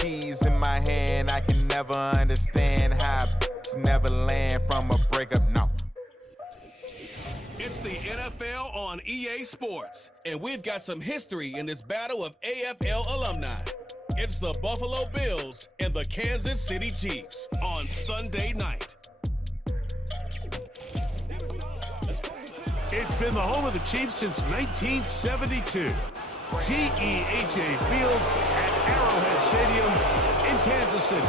keys in my hand. I can never understand how never land from a breakup, no. It's the NFL on EA Sports, and we've got some history in this battle of AFL alumni. It's the Buffalo Bills and the Kansas City Chiefs on Sunday night. It's been the home of the Chiefs since 1972. GEHA Field at Arrowhead Stadium in Kansas City.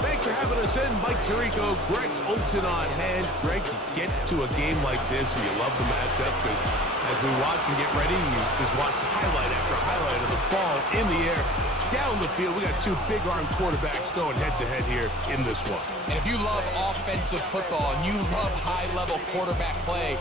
Thanks for having us in. Mike Tirico, Greg Olson on hand. Greg, you get to a game like this and you love the matchup because as we watch and get ready, you just watch highlight after highlight of the ball in the air. Down the field, we got two big-arm quarterbacks going head-to-head here in this one. And if you love offensive football and you love high-level quarterback play,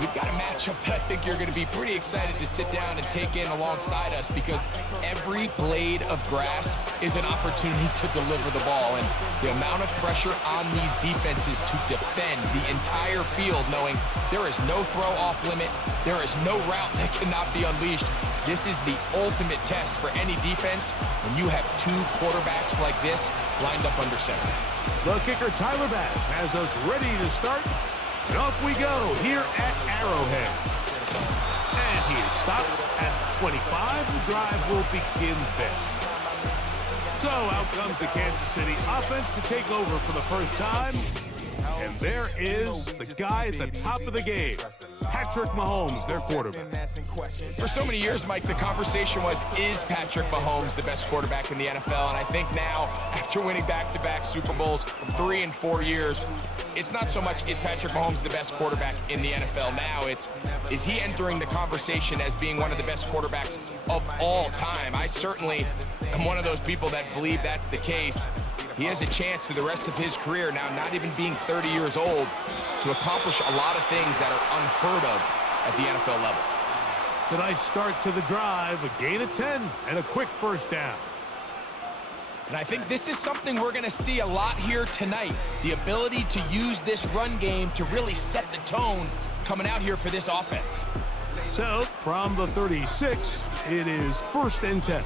we've got a matchup that I think you're going to be pretty excited to sit down and take in alongside us because every blade of grass is an opportunity to deliver the ball. And the amount of pressure on these defenses to defend the entire field, knowing there is no throw off limit, there is no route that cannot be unleashed. This is the ultimate test for any defense when you have two quarterbacks like this lined up under center. The kicker, Tyler Bass, has us ready to start. And off we go here at Arrowhead. And he is stopped at 25. The drive will begin then. So out comes the Kansas City offense to take over for the first time. And there is the guy at the top of the game, Patrick Mahomes, their quarterback. For so many years, Mike, the conversation was, is Patrick Mahomes the best quarterback in the NFL? And I think now, after winning back-to-back Super Bowls 3 and 4 years, it's not so much, is Patrick Mahomes the best quarterback in the NFL now? It's, is he entering the conversation as being one of the best quarterbacks of all time? I certainly am one of those people that believe that's the case. He has a chance for the rest of his career, now not even being 30 years old, to accomplish a lot of things that are unheard of at the NFL level. Tonight's start to the drive, a gain of 10 and a quick first down. And I think this is something we're going to see a lot here tonight, the ability to use this run game to really set the tone coming out here for this offense. So, from the 36, it is 1st and 10.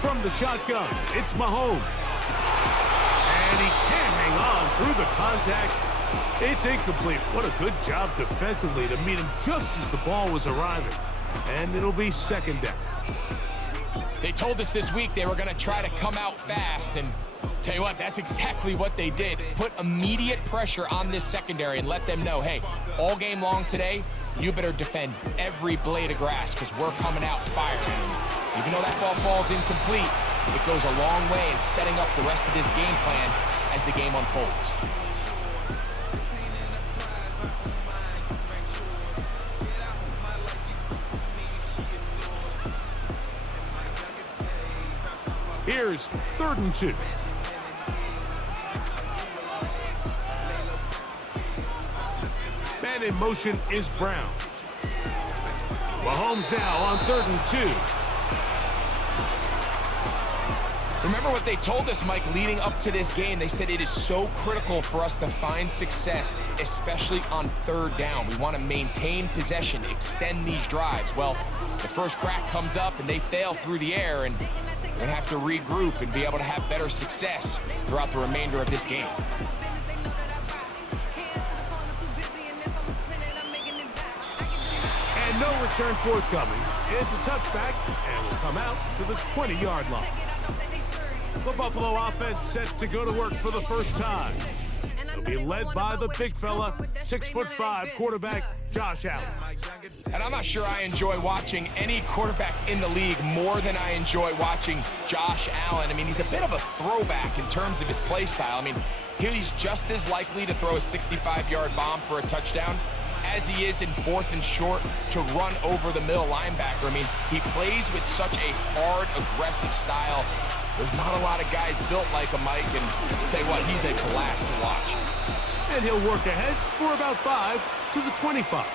From the shotgun, it's Mahomes. And he can't hang on through the contact. It's incomplete. What a good job defensively to meet him just as the ball was arriving. And it'll be 2nd down. They told us this week they were going to try to come out fast, and tell you what, that's exactly what they did. Put immediate pressure on this secondary and let them know, hey, all game long today, you better defend every blade of grass because we're coming out firing. Even though that ball falls incomplete, it goes a long way in setting up the rest of this game plan as the game unfolds. Here's 3rd and 2. Man in motion is Brown. Mahomes now on 3rd and 2. Remember what they told us, Mike, leading up to this game. They said it is so critical for us to find success, especially on 3rd down. We want to maintain possession, extend these drives. Well, the first crack comes up and they fail through the air, and they're going to have to regroup and be able to have better success throughout the remainder of this game. And no return forthcoming. It's a touchback and will come out to the 20-yard line. The Buffalo offense set to go to work for the first time. They'll be led by the big fella, 6'5" quarterback, Josh Allen. And I'm not sure I enjoy watching any quarterback in the league more than I enjoy watching Josh Allen. I mean, he's a bit of a throwback in terms of his play style. I mean, he's just as likely to throw a 65-yard bomb for a touchdown as he is in 4th and short to run over the middle linebacker. I mean, he plays with such a hard, aggressive style. There's not a lot of guys built like him, Mike, and I'll tell you what, he's a blast to watch. And he'll work ahead for about 5 to the 25.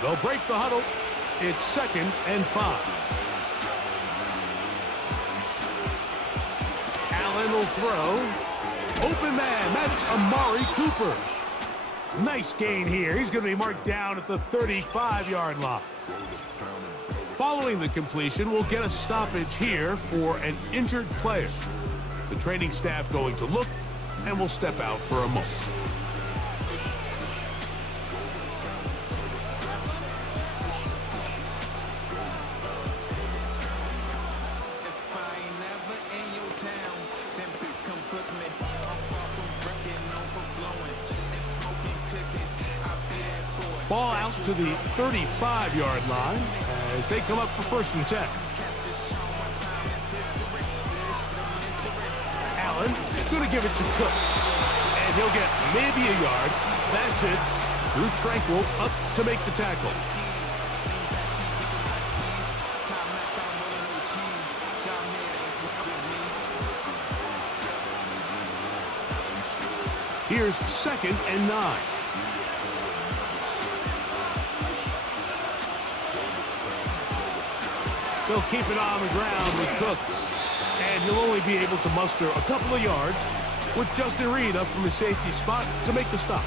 They'll break the huddle. It's 2nd and 5. Allen will throw. Open man, that's Amari Cooper. Nice gain here. He's going to be marked down at the 35-yard line. Following the completion, we'll get a stoppage here for an injured player. The training staff going to look, and we'll step out for a moment. Ball out to the 35-yard line as they come up for 1st and 10. Allen going to give it to Cook. And he'll get maybe a yard. That's it. Drew Tranquil up to make the tackle. Here's 2nd and 9. They'll keep it on the ground with Cook. And he'll only be able to muster a couple of yards with Justin Reed up from his safety spot to make the stop.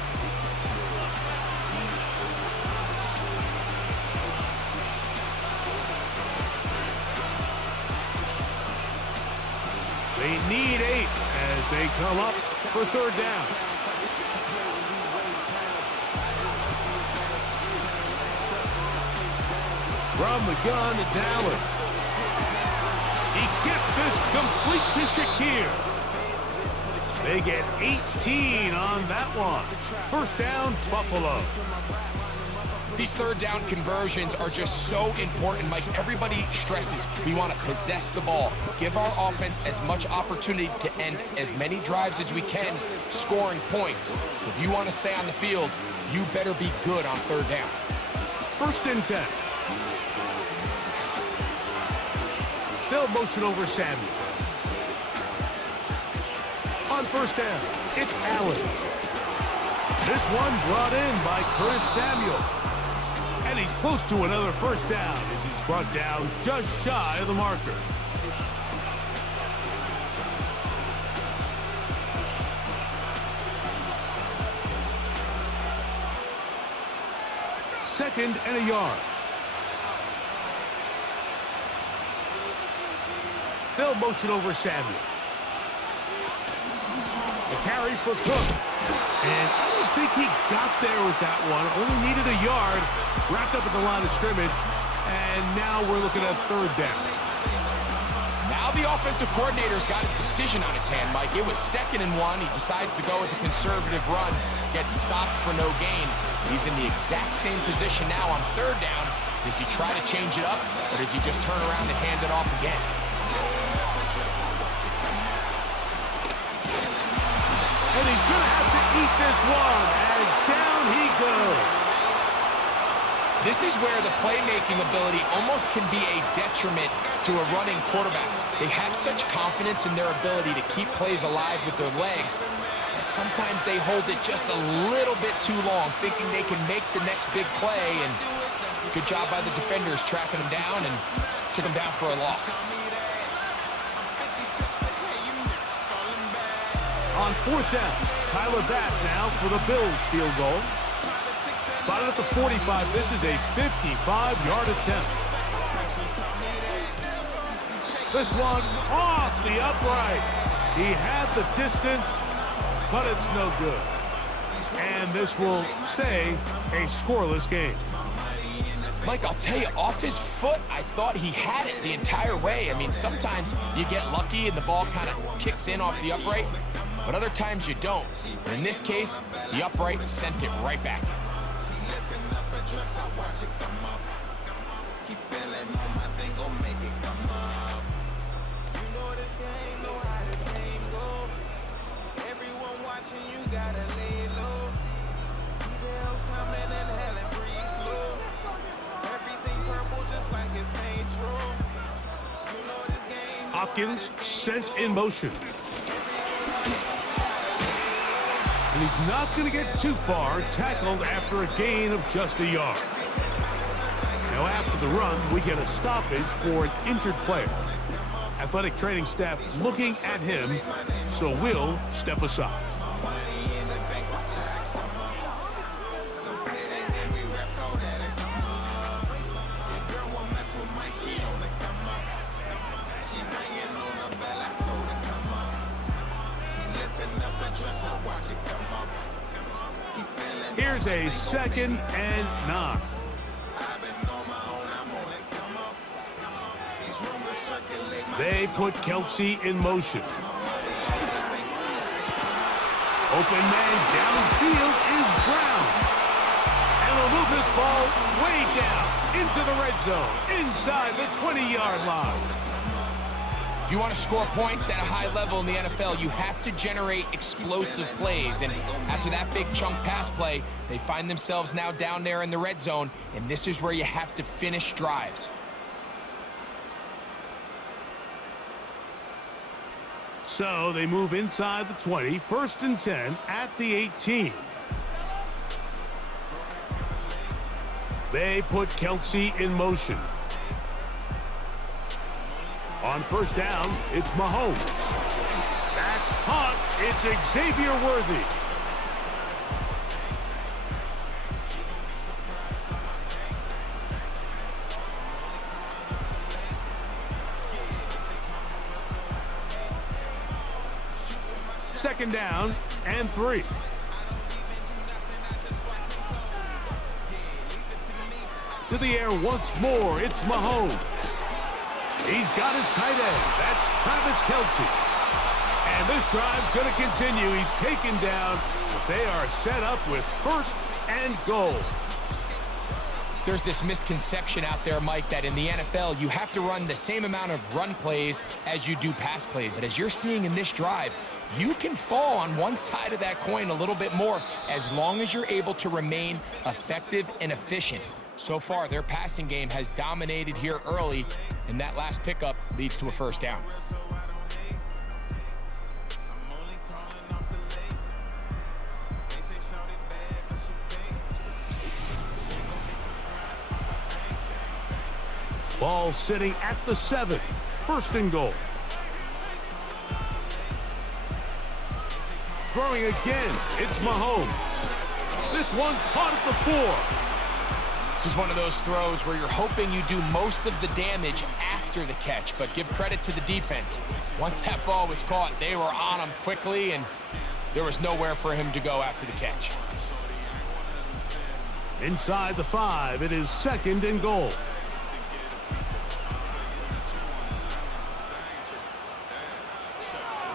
They need 8 as they come up for 3rd down. From the gun, it's Allen. He gets this complete to Shakir. They get 18 on that one. 1st down, Buffalo. These 3rd down conversions are just so important, Mike. Everybody stresses we want to possess the ball, give our offense as much opportunity to end as many drives as we can, scoring points. If you want to stay on the field, you better be good on 3rd down. 1st and 10. They'll motion over Samuel. On 1st down, it's Allen. This one brought in by Curtis Samuel. And he's close to another 1st down as he's brought down just shy of the marker. Second and a yard. They'll motion over Samuel. The carry for Cook. And I don't think he got there with that one. Only needed a yard. Wrapped up at the line of scrimmage. And now we're looking at 3rd down. Now the offensive coordinator's got a decision on his hand, Mike. It was 2nd and 1. He decides to go with a conservative run. Gets stopped for no gain. He's in the exact same position now on 3rd down. Does he try to change it up, or does he just turn around and hand it off again? And he's going to have to eat this one as down he goes. This is where the playmaking ability almost can be a detriment to a running quarterback. They have such confidence in their ability to keep plays alive with their legs. Sometimes they hold it just a little bit too long, thinking they can make the next big play. And good job by the defenders tracking him down and took him down for a loss. On 4th down, Tyler Bass now for the Bills field goal. Spotted at the 45. This is a 55-yard attempt. This one off the upright. He had the distance, but it's no good. And this will stay a scoreless game. Mike, I'll tell you, off his foot, I thought he had it the entire way. I mean, sometimes you get lucky and the ball kind of kicks in off the upright, but other times you don't. And in this case, the upright sent it right back. Hopkins sent in motion. And he's not going to get too far, tackled after a gain of just a yard. Now after the run, we get a stoppage for an injured player. Athletic training staff looking at him so we'll step aside. Here's a 2nd and 9. They put Kelsey in motion. Open man downfield is Brown. And they'll move this ball way down into the red zone, inside the 20-yard line. If you want to score points at a high level in the NFL, you have to generate explosive plays. And after that big chunk pass play, they find themselves now down there in the red zone, and this is where you have to finish drives. So they move inside the 20, 1st and 10 at the 18. They put Kelsey in motion. On 1st down, it's Mahomes. That's caught. It's Xavier Worthy. Second down and 3. To the air once more, it's Mahomes. He's got his tight end. That's Travis Kelsey. And this drive's going to continue. He's taken down, but they are set up with 1st and goal. There's this misconception out there, Mike, that in the NFL, you have to run the same amount of run plays as you do pass plays. And as you're seeing in this drive, you can fall on one side of that coin a little bit more as long as you're able to remain effective and efficient. So far, their passing game has dominated here early, and that last pickup leads to a 1st down. Ball sitting at the 7, 1st and goal. Throwing again, it's Mahomes. This one caught at the 4. This is one of those throws where you're hoping you do most of the damage after the catch, but give credit to the defense. Once that ball was caught, they were on him quickly, and there was nowhere for him to go after the catch. Inside the 5, it is 2nd and goal.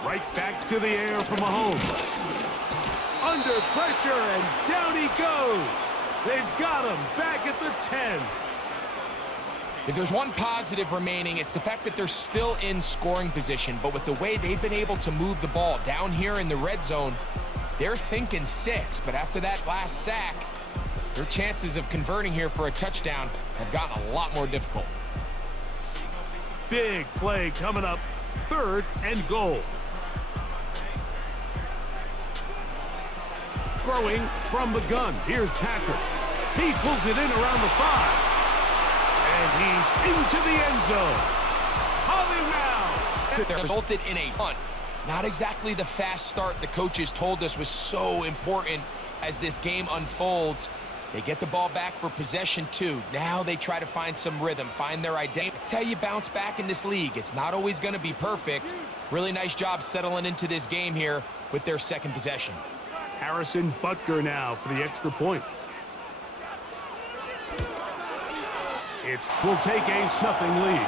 Right back to the air for Mahomes. Under pressure, and down he goes. They've got him back at the 10. If there's one positive remaining, it's the fact that they're still in scoring position. But with the way they've been able to move the ball down here in the red zone, they're thinking 6. But after that last sack, their chances of converting here for a touchdown have gotten a lot more difficult. Big play coming up. 3rd and goal. Throwing from the gun. Here's Patrick. He pulls it in around the 5. And he's into the end zone. Hollywood. That resulted in a punt. Not exactly the fast start the coaches told us was so important as this game unfolds. They get the ball back for possession 2. Now they try to find some rhythm, find their identity. That's how you bounce back in this league. It's not always going to be perfect. Really nice job settling into this game here with their 2nd possession. Harrison Butker now for the extra point. It will take a 0 lead.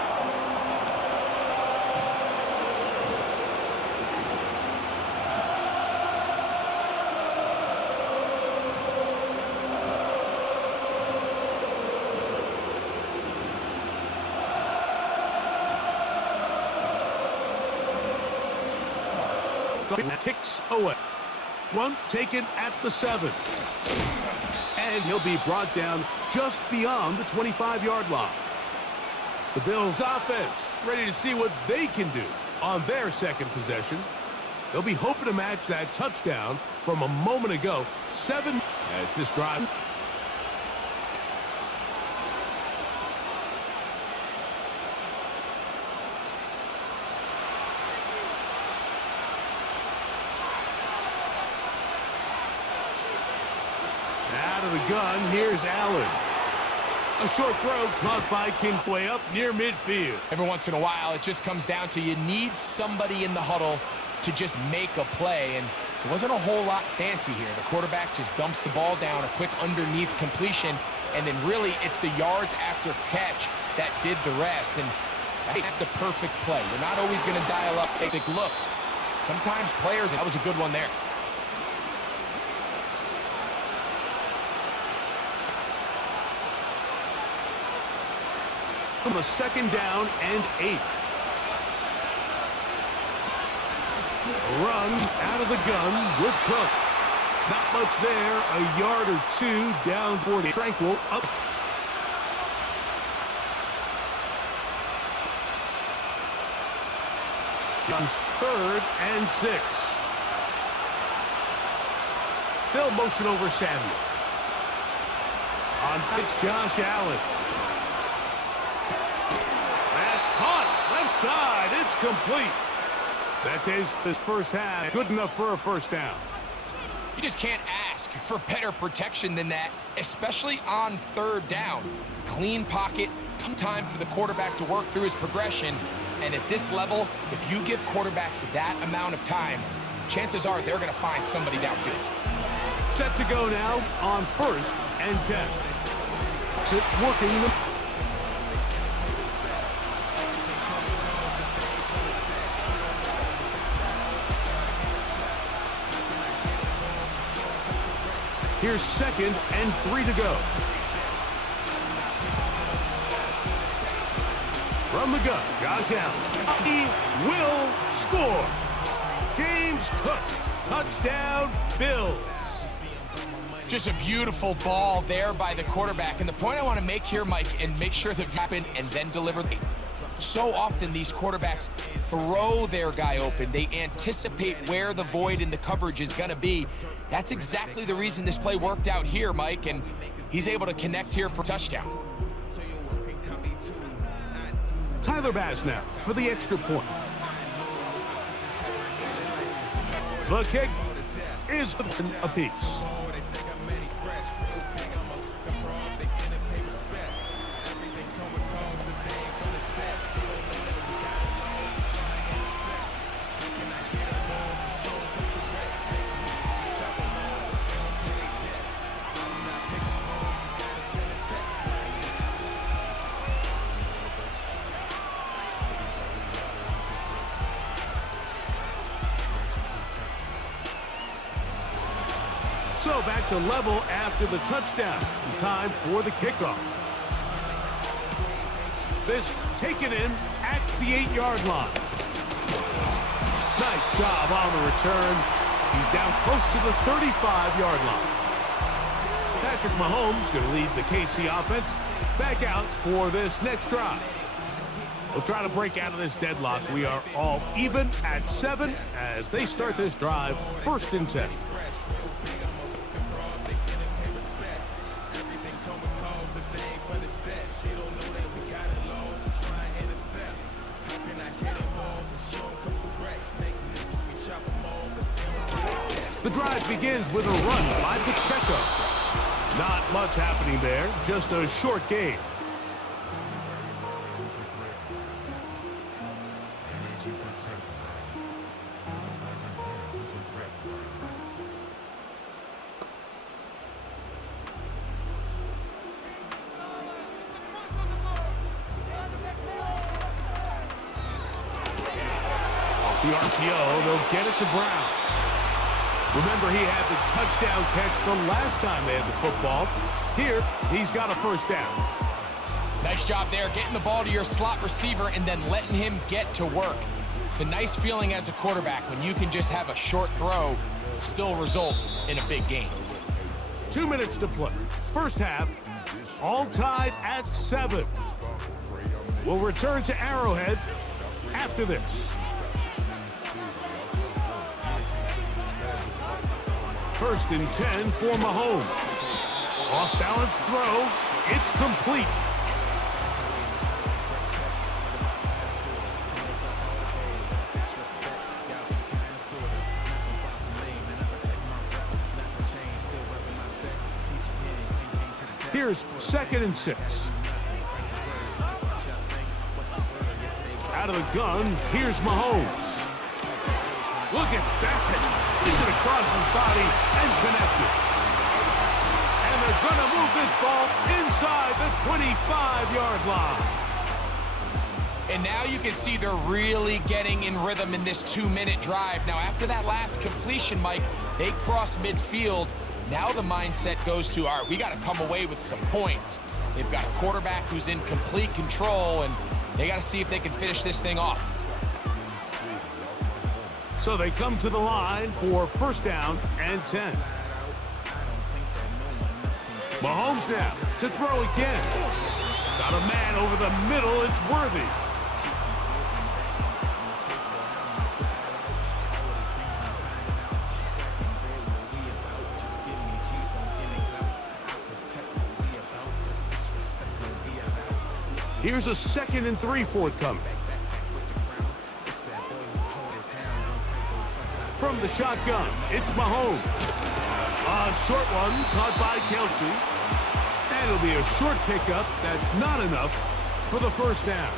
Kicks away. One taken at the 7. And he'll be brought down just beyond the 25-yard line. The Bills offense ready to see what they can do on their 2nd possession. They'll be hoping to match that touchdown from a moment ago. 7 as this drive. Out of the gun, here's Allen. A short throw caught by Kinkway up near midfield. Every once in a while, it just comes down to you need somebody in the huddle to just make a play, and it wasn't a whole lot fancy here. The quarterback just dumps the ball down, a quick underneath completion, and then really it's the yards after catch that did the rest, and that's the perfect play. You're not always going to dial up a big look. Sometimes players, that was a good one there. From a 2nd down and 8. A run out of the gun with Cook. Not much there. A yard or two down for the Tranquil up. Comes 3rd and 6. They'll motion over Samuel. On pitch, Josh Allen. That's caught. Left side. It's complete. That is this first half. Good enough for a first down. You just can't ask for better protection than that, especially on 3rd down. Clean pocket, time for the quarterback to work through his progression. And at this level, if you give quarterbacks that amount of time, chances are they're going to find somebody downfield. Set to go now on 1st and 10. Working the... Here's 2nd and 3 to go. From the gun, Josh Allen. He will score. James Cook, touchdown, Bills. Just a beautiful ball there by the quarterback. And the point I want to make here, Mike, and make sure that happen and then deliver. So often these quarterbacks throw their guy open. They anticipate where the void in the coverage is going to be. That's exactly the reason this play worked out here, Mike, and he's able to connect here for a touchdown. Tyler Bass now for the extra point. The kick is a piece. So back to level after the touchdown. Time for the kickoff. This taken in at the 8-yard line. Nice job on the return. He's down close to the 35-yard line. Patrick Mahomes going to lead the KC offense back out for this next drive. We'll try to break out of this deadlock. We are all even at 7 as they start this drive, 1st and 10. The drive begins with a run by Pacheco. Not much happening there, just a short gain. Off the RPO, they'll get it to Brown. Remember, he had the touchdown catch the last time they had the football. Here, he's got a first down. Nice job there, getting the ball to your slot receiver and then letting him get to work. It's a nice feeling as a quarterback when you can just have a short throw, still result in a big game. 2 minutes to play. First half, all tied at 7. We'll return to Arrowhead after this. First and 10 for Mahomes. Off-balance throw. It's complete. Here's 2nd and 6. Out of the gun, here's Mahomes. Look at that. Sneaking across his body and connected. And they're going to move this ball inside the 25-yard line. And now you can see they're really getting in rhythm in this 2-minute drive. Now, after that last completion, Mike, they cross midfield. Now the mindset goes to, all right, we got to come away with some points. They've got a quarterback who's in complete control, and they got to see if they can finish this thing off. So they come to the line for 1st down and 10. Mahomes now to throw again. Got a man over the middle. It's Worthy. Here's a 2nd and 3 forthcoming. From the shotgun, it's Mahomes. A short one caught by Kelsey. And it'll be a short pickup. That's not enough for the 1st down.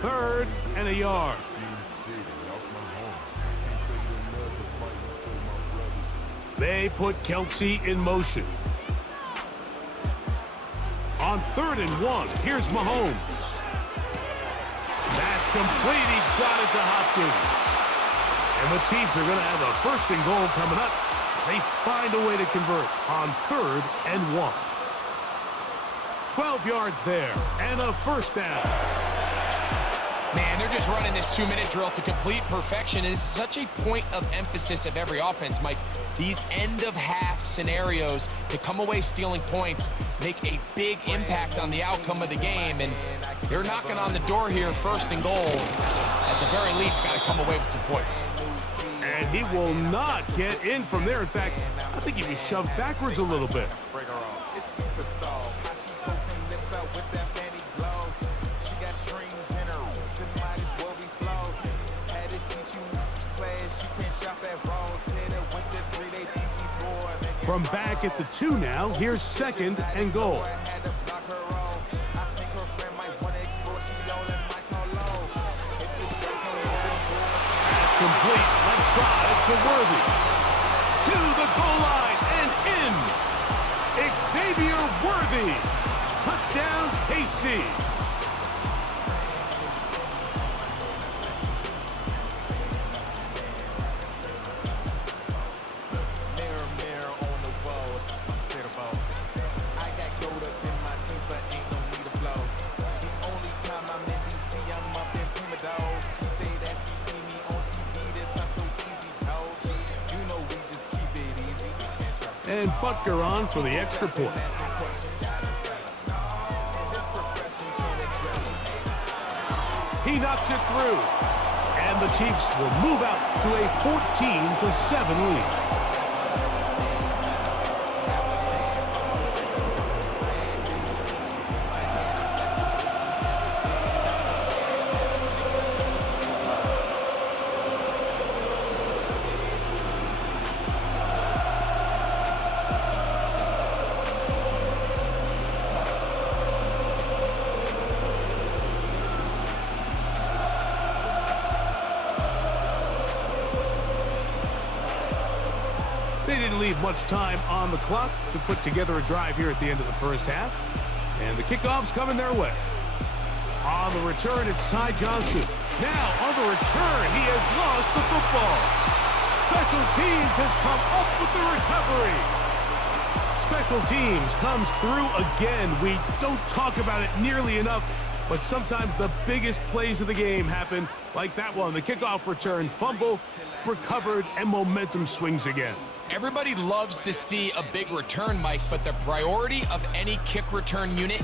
Third and a yard. They put Kelsey in motion. On 3rd and 1, here's Mahomes. That's complete. He got it to Hopkins. And the Chiefs are going to have a 1st and goal coming up. They find a way to convert on 3rd and 1. 12 yards there and a 1st down. Man, they're just running this 2-minute drill to complete perfection. It's such a point of emphasis of every offense, Mike. These end-of-half scenarios to come away stealing points make a big impact on the outcome of the game, and they're knocking on the door here, 1st and goal. At the very least, got to come away with some points. And he will not get in from there. In fact, I think he was shoved backwards a little bit. From back at the 2 now, here's 2nd and goal. Complete left side to Worthy. To the goal line and in. Xavier Worthy. Touchdown, KC. And Butker on for the extra point. He knocks it through. And the Chiefs will move out to a 14-7 lead. They didn't leave much time on the clock to put together a drive here at the end of the 1st half. And the kickoff's coming their way. On the return, it's Ty Johnson. Now, on the return, he has lost the football. Special teams has come up with the recovery. Special teams comes through again. We don't talk about it nearly enough, but sometimes the biggest plays of the game happen like that one. The kickoff return, fumble, recovered, and momentum swings again. Everybody loves to see a big return, Mike, but the priority of any kick return unit,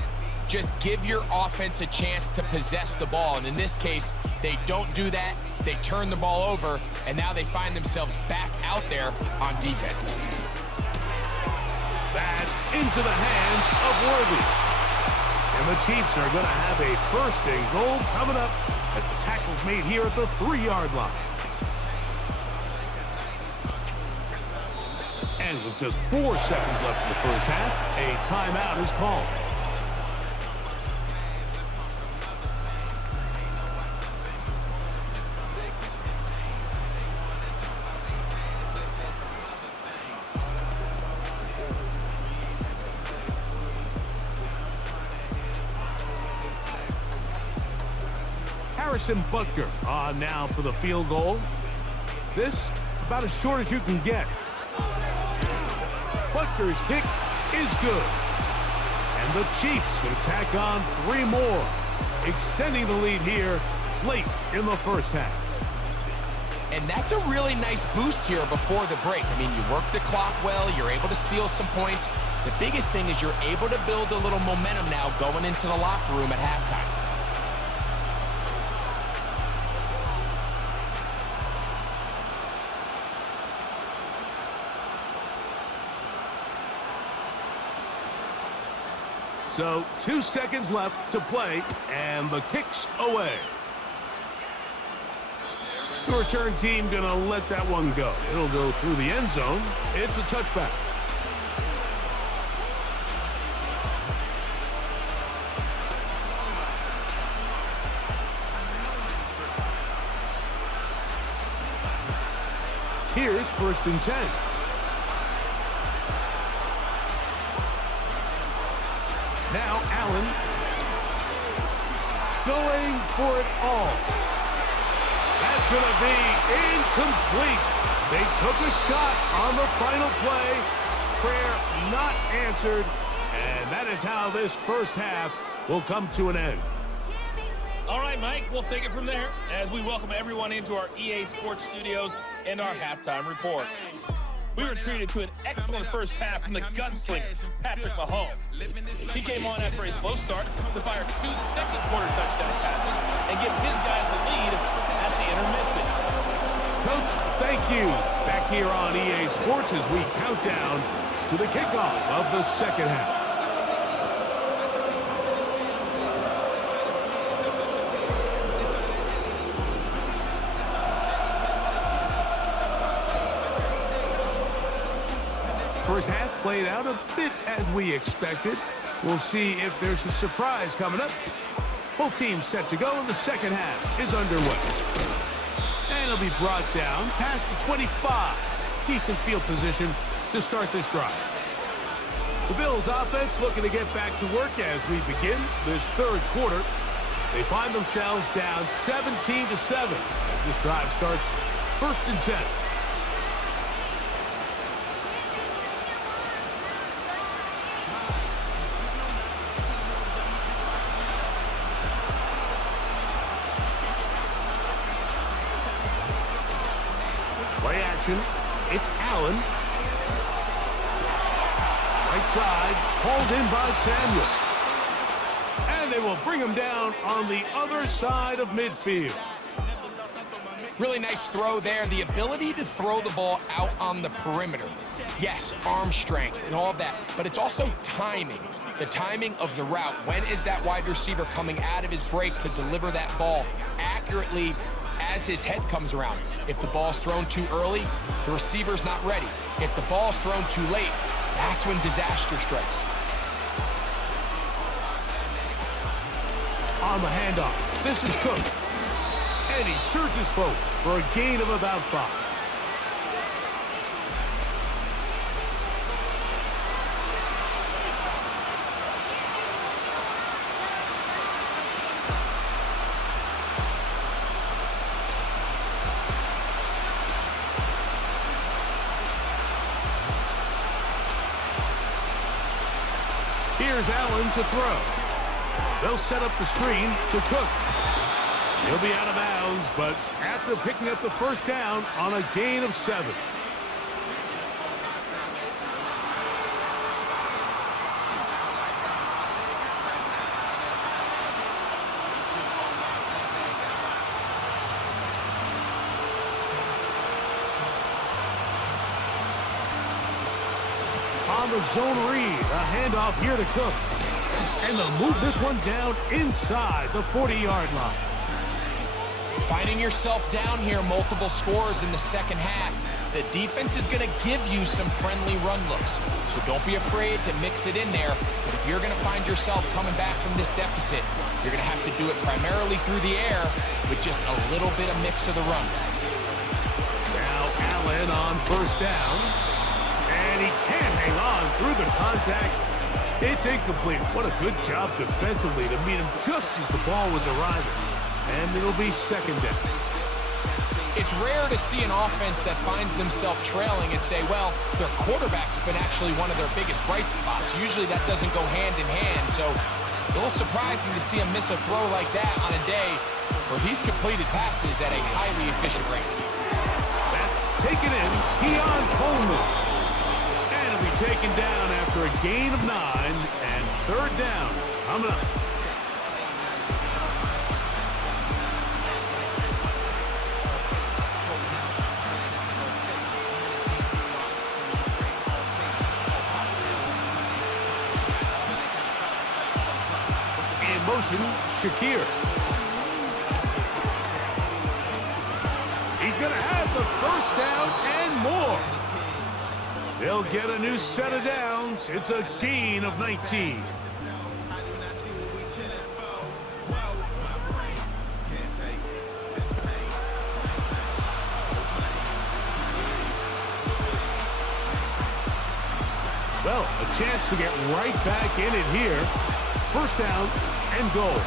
just give your offense a chance to possess the ball. And in this case, they don't do that. They turn the ball over, and now they find themselves back out there on defense. That's into the hands of Worthy. And the Chiefs are going to have a 1st and goal coming up as the tackle's made here at the 3-yard line. And with just 4 seconds left in the first half, a timeout is called. Harrison Butker on now for the field goal. This about as short as you can get. Butker's kick is good. And the Chiefs can tack on 3 more, extending the lead here late in the first half. And that's a really nice boost here before the break. I mean, you work the clock well, you're able to steal some points. The biggest thing is you're able to build a little momentum now going into the locker room at halftime. So 2 seconds left to play, and the kick's away. The return team going to let that one go. It'll go through the end zone. It's a touchback. Here's 1st and 10. Now Allen going for it all. That's going to be incomplete. They took a shot on the final play. Prayer not answered. And that is how this first half will come to an end. All right, Mike, we'll take it from there as we welcome everyone into our EA Sports studios and our halftime report. We were treated to an excellent first half from the gunslinger, Patrick Mahomes. He came on after a slow start to fire 2 second-quarter touchdown passes and give his guys the lead at the intermission. Coach, thank you. Back here on EA Sports as we count down to the kickoff of the second half. First half played out a bit as we expected. We'll see if there's a surprise coming up. Both teams set to go, and the second half is underway. And it'll be brought down past the 25. Decent field position to start this drive. The Bills offense looking to get back to work as we begin this 3rd quarter. They find themselves down 17-7 as this drive starts 1st and 10. Play action. It's Allen. Right side, hauled in by Samuel. And they will bring him down on the other side of midfield. Really nice throw there. The ability to throw the ball out on the perimeter. Yes, arm strength and all of that, but it's also timing. The timing of the route. When is that wide receiver coming out of his break to deliver that ball accurately as his head comes around? If the ball's thrown too early, the receiver's not ready. If the ball's thrown too late, that's when disaster strikes. On the handoff, this is Cook. And he surges forward for a gain of about 5. Here's Allen to throw. They'll set up the screen to Cook. He'll be out of bounds, but after picking up the first down on a gain of 7. On the zone read, a handoff here to Cook. And they'll move this one down inside the 40-yard line. Finding yourself down here, multiple scores in the second half. The defense is going to give you some friendly run looks, so don't be afraid to mix it in there. But if you're going to find yourself coming back from this deficit, you're going to have to do it primarily through the air with just a little bit of mix of the run. Now Allen on first down, and he can't hang on through the contact. It's incomplete. What a good job defensively to meet him just as the ball was arriving. And it'll be second down. It's rare to see an offense that finds themselves trailing and say, well, their quarterback's been actually one of their biggest bright spots. Usually that doesn't go hand in hand, so it's a little surprising to see him miss a throw like that on a day where he's completed passes at a highly efficient rate. That's taken in. Keon Coleman. And it'll be taken down after a gain of 9 and third down coming up. Motion, Shakir. He's going to have the first down and more. They'll get a new set of downs. It's a gain of 19. Well, a chance to get right back in it here. First down and goal.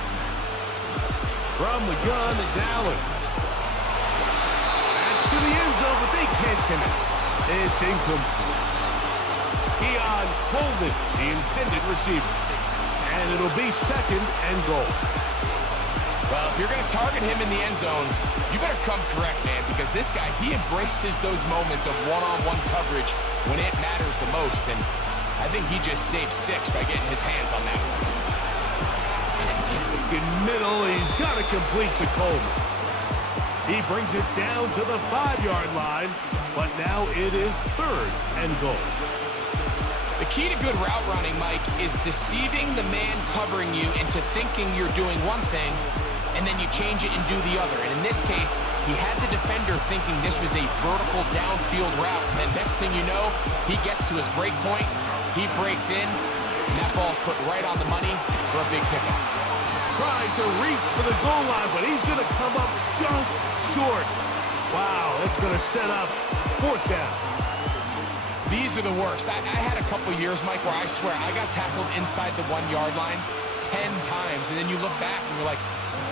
From the gun, it's Allen. That's to the end zone, but they can't connect. It's incomplete. Keon Coleman, the intended receiver. And it'll be second and goal. Well, if you're going to target him in the end zone, you better come correct, man, because this guy, he embraces those moments of one-on-one coverage when it matters the most, and I think he just saved 6 by getting his hands on that one. In middle, he's got to complete to Coleman. He brings it down to the 5-yard line, but now it is third and goal. The key to good route running, Mike, is deceiving the man covering you into thinking you're doing one thing, and then you change it and do the other. And in this case, he had the defender thinking this was a vertical downfield route, and then next thing you know, he gets to his break point, he breaks in, and that ball's put right on the money for a big pickup. Trying to reach for the goal line, but he's going to come up just short. Wow, that's going to set up fourth down. These are the worst. I had a couple years, Mike, where I swear I got tackled inside the 1-yard line 10 times, and then you look back and you're like,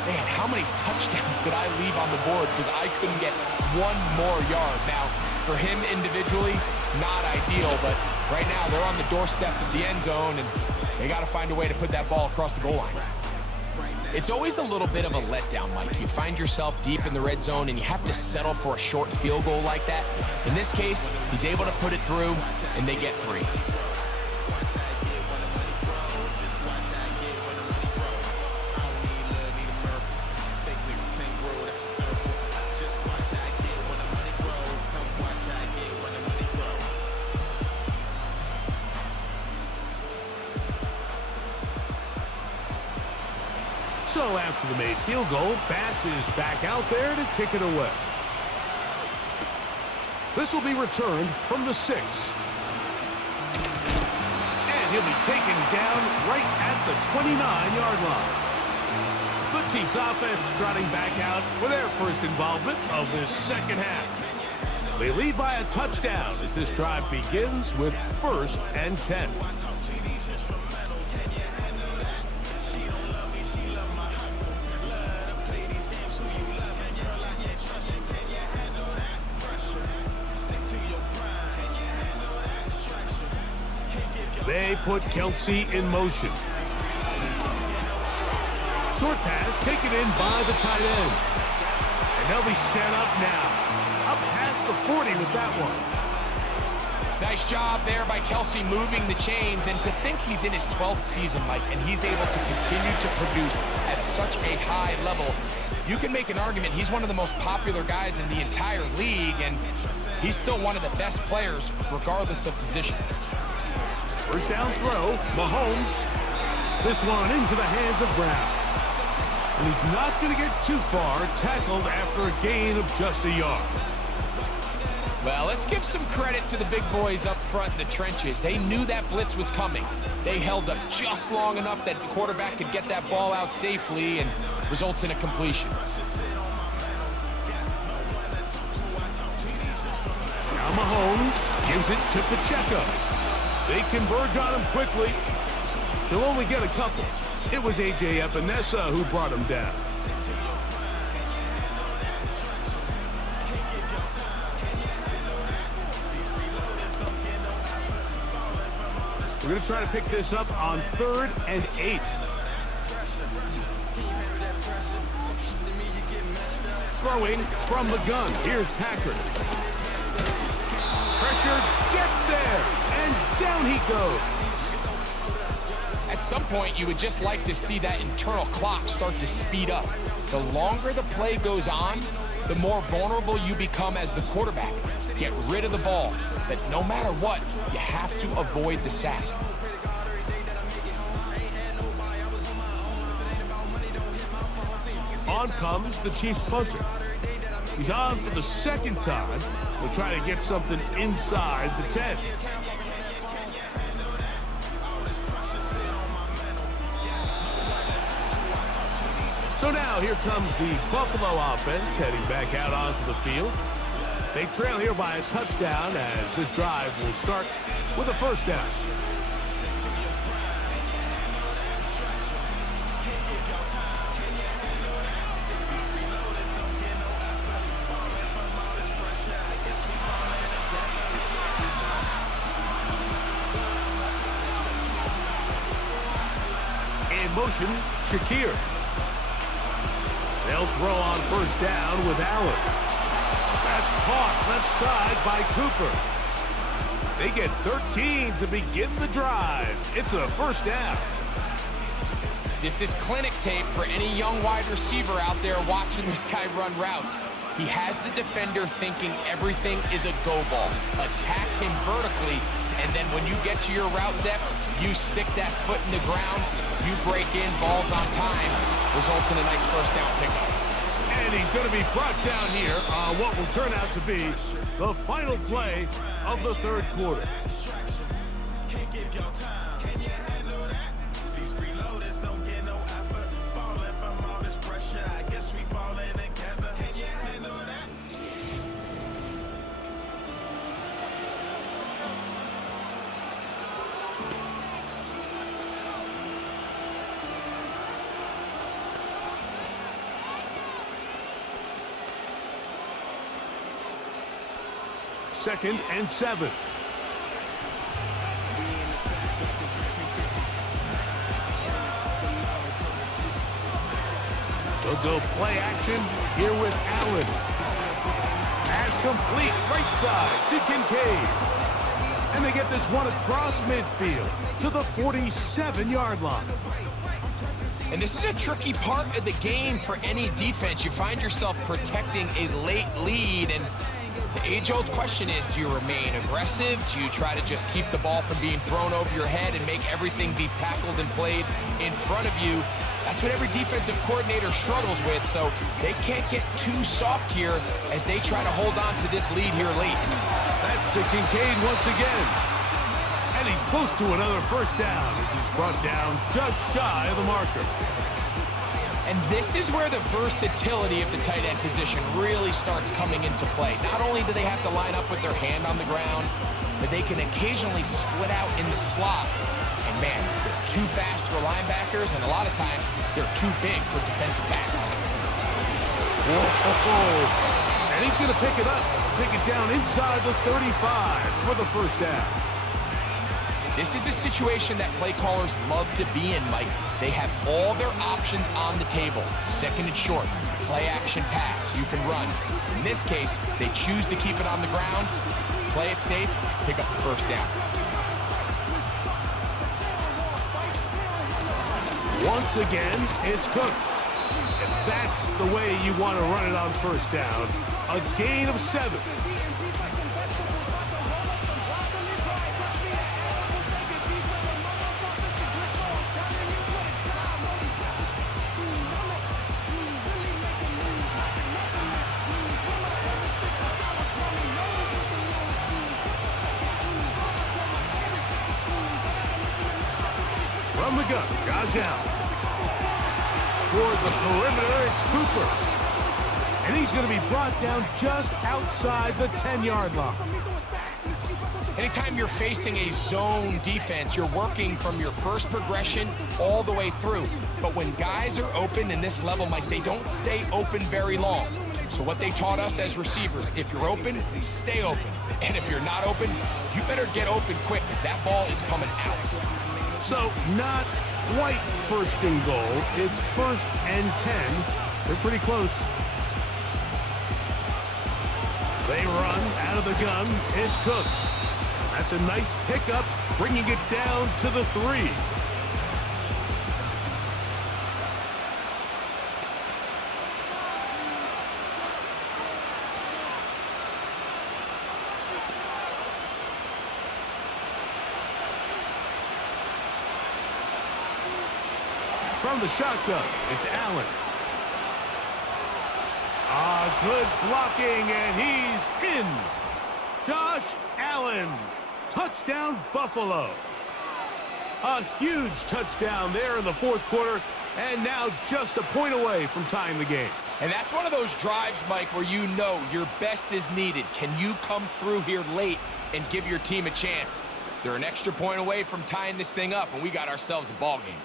man, how many touchdowns did I leave on the board because I couldn't get one more yard? Now, for him individually, not ideal, but right now they're on the doorstep of the end zone, and they got to find a way to put that ball across the goal line. It's always a little bit of a letdown, Mike. You find yourself deep in the red zone and you have to settle for a short field goal like that. In this case, he's able to put it through and they get 3. So after the made field goal, Bass is back out there to kick it away. This will be returned from the 6. And he'll be taken down right at the 29-yard line. The Chiefs offense trotting back out for their first involvement of this second half. They lead by a touchdown as this drive begins with 1st and 10. They put Kelsey in motion. Short pass taken in by the tight end. And they'll be set up now. Up past the 40 with that one. Nice job there by Kelsey moving the chains. And to think he's in his 12th season, Mike, and he's able to continue to produce at such a high level, you can make an argument he's one of the most popular guys in the entire league, and he's still one of the best players regardless of position. First down throw, Mahomes. This one into the hands of Brown. And he's not going to get too far, tackled after a gain of just a yard. Well, let's give some credit to the big boys up front in the trenches. They knew that blitz was coming. They held up just long enough that the quarterback could get that ball out safely and results in a completion. Now Mahomes gives it to Pacheco. They converge on him quickly. He'll only get a couple. It was A.J. Epinesa who brought him down. We're going to try to pick this up on 3rd and 8. Throwing from the gun. Here's Patrick. Pressure gets there, and down he goes. At some point, you would just like to see that internal clock start to speed up. The longer the play goes on, the more vulnerable you become as the quarterback. Get rid of the ball, but no matter what, you have to avoid the sack. On comes the Chiefs punter. He's on for the second time. We'll try to get something inside the 10. So now here comes the Buffalo offense heading back out onto the field. They trail here by a touchdown as this drive will start with a first down. In motion, Shakir. They'll throw on first down with Allen. That's caught left side by Cooper. They get 13 to begin the drive. It's a first down. This is clinic tape for any young wide receiver out there watching this guy run routes. He has the defender thinking everything is a go ball. Attack him vertically, and then when you get to your route depth, you stick that foot in the ground, you break in, balls on time, results in a nice first down pickup. And he's going to be brought down here on what will turn out to be the final play of the third quarter. Second and 7. They'll go play action here with Allen. Pass complete right side to Kincaid. And they get this one across midfield to the 47-yard line. And this is a tricky part of the game for any defense. You find yourself protecting a late lead, and the age-old question is, do you remain aggressive? Do you try to just keep the ball from being thrown over your head and make everything be tackled and played in front of you? That's what every defensive coordinator struggles with, so they can't get too soft here as they try to hold on to this lead here late. That's to Kincaid once again. And he's close to another first down as he's brought down just shy of the marker. And this is where the versatility of the tight end position really starts coming into play. Not only do they have to line up with their hand on the ground, but they can occasionally split out in the slot. And man, they're too fast for linebackers, and a lot of times they're too big for defensive backs. And he's going to pick it up. Take it down inside the 35 for the first down. This is a situation that play callers love to be in, Mike. They have all their options on the table. Second and short, play action pass, you can run. In this case, they choose to keep it on the ground, play it safe, pick up the first down. Once again, it's Cook. And that's the way you want to run it on first down. A gain of 7. From the gun, Josh Allen. Toward the perimeter, it's Cooper. And he's going to be brought down just outside the 10-yard line. Anytime you're facing a zone defense, you're working from your first progression all the way through. But when guys are open in this level, Mike, they don't stay open very long. So what they taught us as receivers, if you're open, stay open. And if you're not open, you better get open quick because that ball is coming out. So not quite first and goal. It's 1st and 10. They're pretty close. They run out of the gun. It's Cook. That's a nice pickup, bringing it down to the 3. From the shotgun, it's Allen. Good blocking, and he's in. Josh Allen. Touchdown, Buffalo. A huge touchdown there in the 4th quarter, and now just a point away from tying the game. And that's one of those drives, Mike, where you know your best is needed. Can you come through here late and give your team a chance? They're an extra point away from tying this thing up, and we got ourselves a ball game.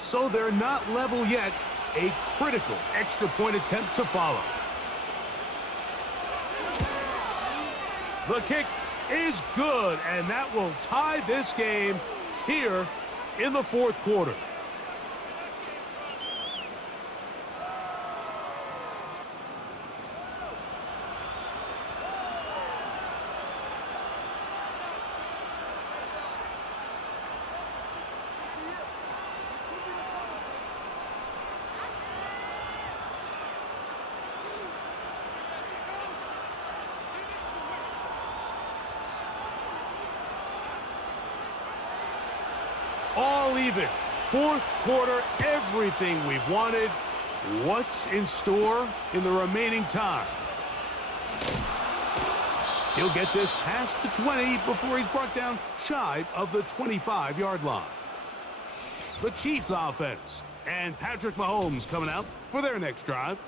So they're not level yet. A critical extra point attempt to follow. The kick is good, and that will tie this game here in the 4th quarter. All even. 4th quarter, everything we've wanted. What's in store in the remaining time? He'll get this past the 20 before he's brought down shy of the 25-yard line. The Chiefs offense and Patrick Mahomes coming out for their next drive.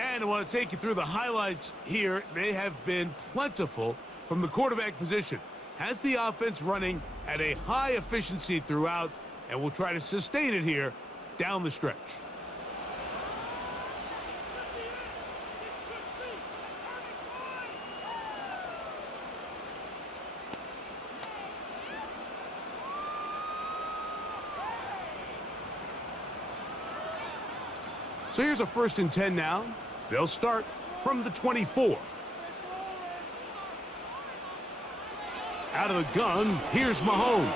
And I want to take you through the highlights here. They have been plentiful from the quarterback position. Has the offense running at a high efficiency throughout, and we'll try to sustain it here down the stretch. So here's a 1st and 10 now. They'll start from the 24. Out of the gun, here's Mahomes.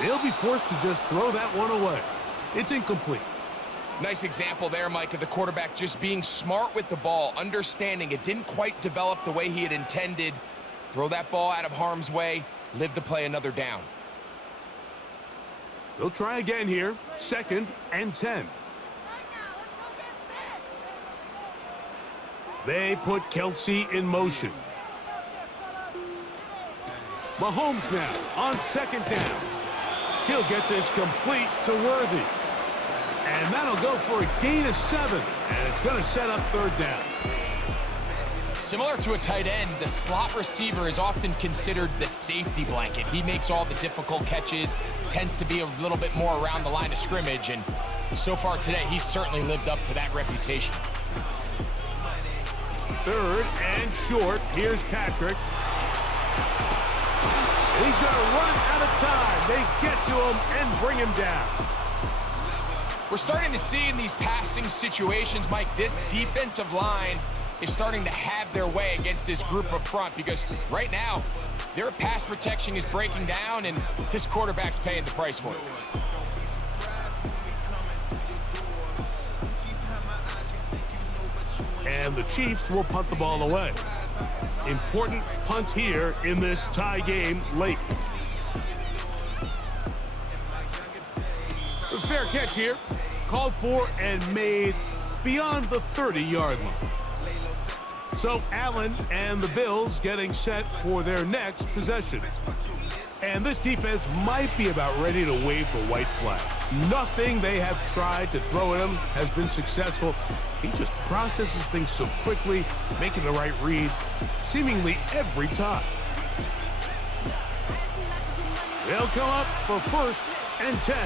They'll be forced to just throw that one away. It's incomplete. Nice example there, Mike, of the quarterback just being smart with the ball, understanding it didn't quite develop the way he had intended. Throw that ball out of harm's way, live to play another down. They'll try again here, 2nd and 10. They put Kelce in motion. Mahomes now on 2nd down. He'll get this complete to Worthy. And that'll go for a gain of 7. And it's going to set up 3rd down. Similar to a tight end, the slot receiver is often considered the safety blanket. He makes all the difficult catches, tends to be a little bit more around the line of scrimmage, and so far today, he's certainly lived up to that reputation. 3rd and short. Here's Patrick. He's going to run out of time. They get to him and bring him down. We're starting to see in these passing situations, Mike, this defensive line is starting to have their way against this group up front because right now, their pass protection is breaking down and this quarterback's paying the price for it. And the Chiefs will punt the ball away. Important punt here in this tie game late. Fair catch here. called for and made beyond the 30-yard line. So Allen and the Bills getting set for their next possession. And this defense might be about ready to wave the white flag. Nothing they have tried to throw at him has been successful. He just processes things so quickly, making the right read seemingly every time. They'll come up for 1st and 10.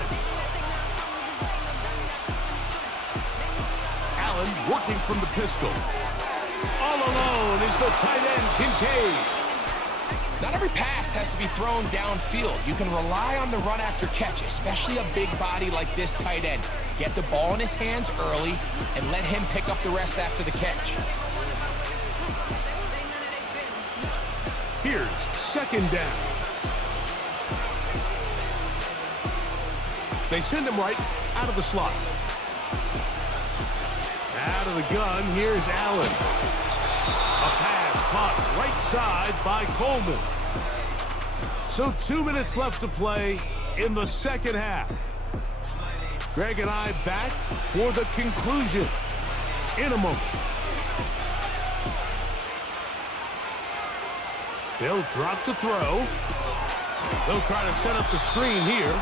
Allen working from the pistol. All alone is the tight end, Kincaid. Not every pass has to be thrown downfield. You can rely on the run after catch, especially a big body like this tight end. Get the ball in his hands early and let him pick up the rest after the catch. Here's 2nd down. They send him right out of the slot. Out of the gun, here's Allen. A pass caught right side by Coleman. So 2 minutes left to play in the second half. Greg and I back for the conclusion in a moment. They'll drop to throw. They'll try to set up the screen here.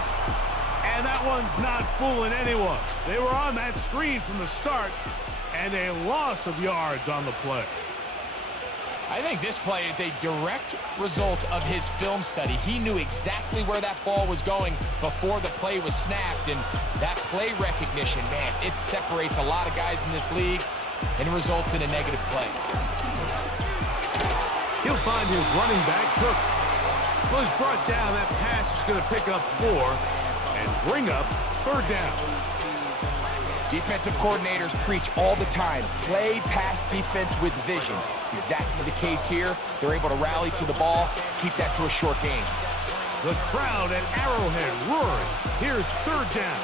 And that one's not fooling anyone. They were on that screen from the start, and a loss of yards on the play. I think this play is a direct result of his film study. He knew exactly where that ball was going before the play was snapped, and that play recognition, man, it separates a lot of guys in this league and results in a negative play. He'll find his running back, Cook. Well, he's brought down. That pass is going to pick up 4 and bring up 3rd down. Defensive coordinators preach all the time, play pass defense with vision. It's exactly the case here. They're able to rally to the ball, keep that to a short game. The crowd at Arrowhead roaring. Here's 3rd down.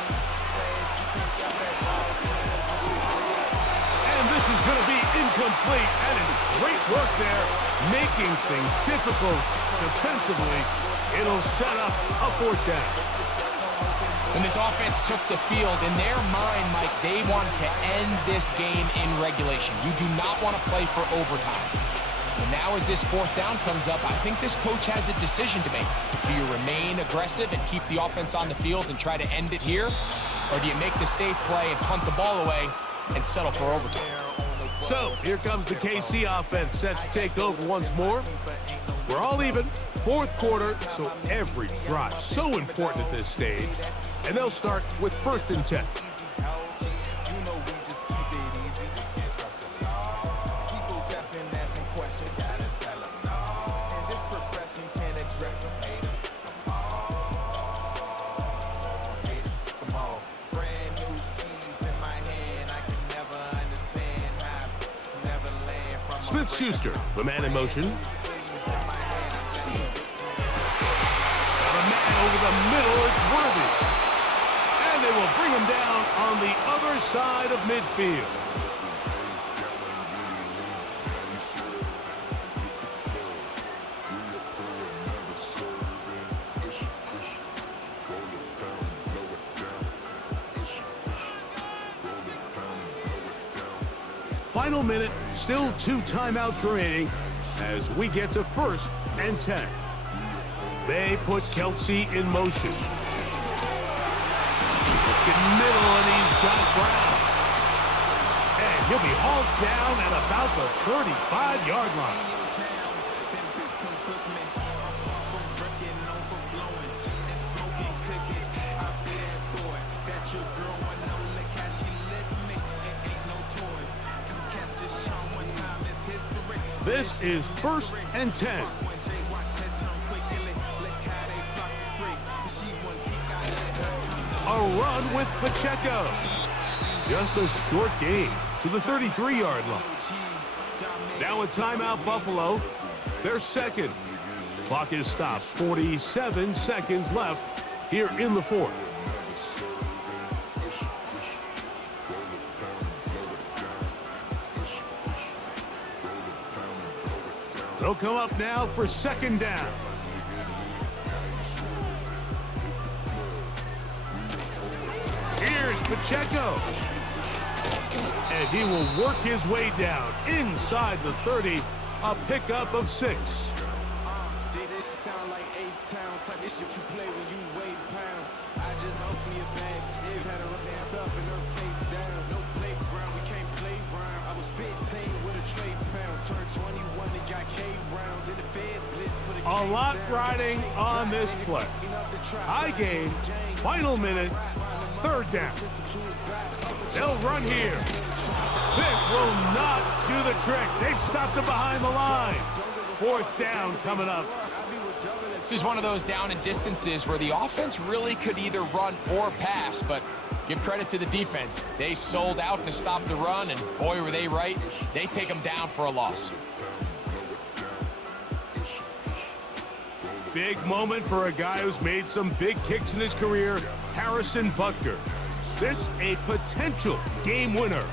And this is going to be incomplete. That is great work there, making things difficult defensively. It'll set up a 4th down. When this offense took the field, in their mind, Mike, they wanted to end this game in regulation. You do not want to play for overtime. And now as this 4th down comes up, I think this coach has a decision to make. Do you remain aggressive and keep the offense on the field and try to end it here? Or do you make the safe play and punt the ball away and settle for overtime? So here comes the KC offense set to take over once more. We're all even, 4th quarter, so every drive so important at this stage. And they'll start with 1st and 10. Smith-Schuster, the man in motion. Got a man over the middle, it's Worthy. And they will bring him down on the other side of midfield. Final minute, still 2 timeouts remaining as we get to 1st and 10. They put Kelsey in motion. In middle, and he's got Brown. And he'll be hauled down at about the 35-yard line. This is 1st and 10. A run with Pacheco. Just a short gain to the 33-yard line. Now a timeout, Buffalo. Their 2nd. Clock is stopped. 47 seconds left here in the 4th. They'll come up now for 2nd down. Here's Pacheco. And he will work his way down inside the 30, a pickup of 6. This sound like H-Town type of shit you play when you weigh pounds. I just don't see a bad bitch. Had her hands up and her face down. No playground, we can't play round. I was 15 with a trade pound. Turned 21 and got K rounds. In the feds blitz, put a lot riding on this play. High gain, final minute, 3rd down. They'll run here. This will not do the trick. They've stopped him behind the line. 4th down coming up. This is one of those down and distances where the offense really could either run or pass, but give credit to the defense. They sold out to stop the run, and boy, were they right. They take them down for a loss. Big moment for a guy who's made some big kicks in his career, Harrison Butker. This a potential game winner.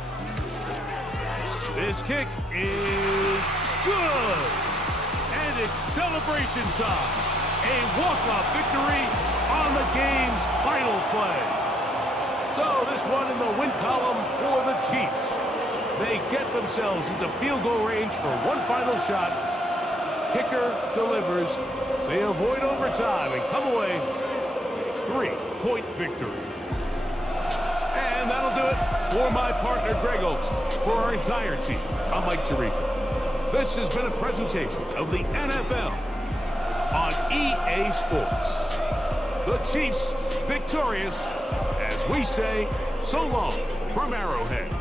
This kick is good. And it's celebration time. A walk-off victory on the game's final play. So this one in the win column for the Chiefs. They get themselves into field goal range for one final shot. Kicker delivers. They avoid overtime and come away 3-point victory. And that'll do it for my partner Greg Oaks. For our entire team, I'm Mike Tirico. This has been a presentation of the NFL on EA Sports. The Chiefs victorious, as we say, so long from Arrowhead.